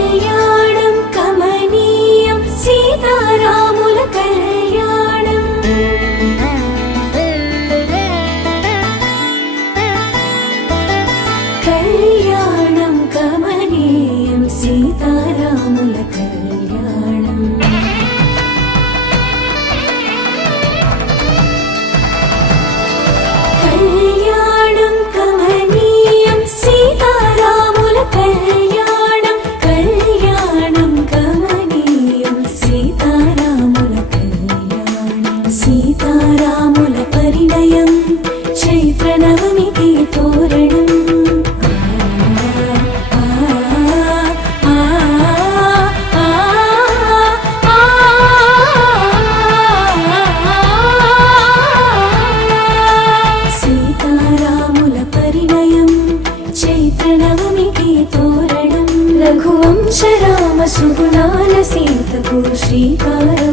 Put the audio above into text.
కళ్యాణం కమనీయం సీతారాముల కళ్యాణం. కళ్యాణం కమనీయం సీతారాముల కళ్యాణం. కళ్యాణం కమనీయం సీతారాముల కళ్యాణం. కళ్యాణం కమనీయం సీతారాముల కళ్యాణం. సీతారాముల పరిణయం చైత్ర నవమికి తోరణం. సీతారాముల పరిణయం చైత్ర నవమికి తోరణం. రఘువంశ రామ సుగుణాల సీతకు శ్రీకారం.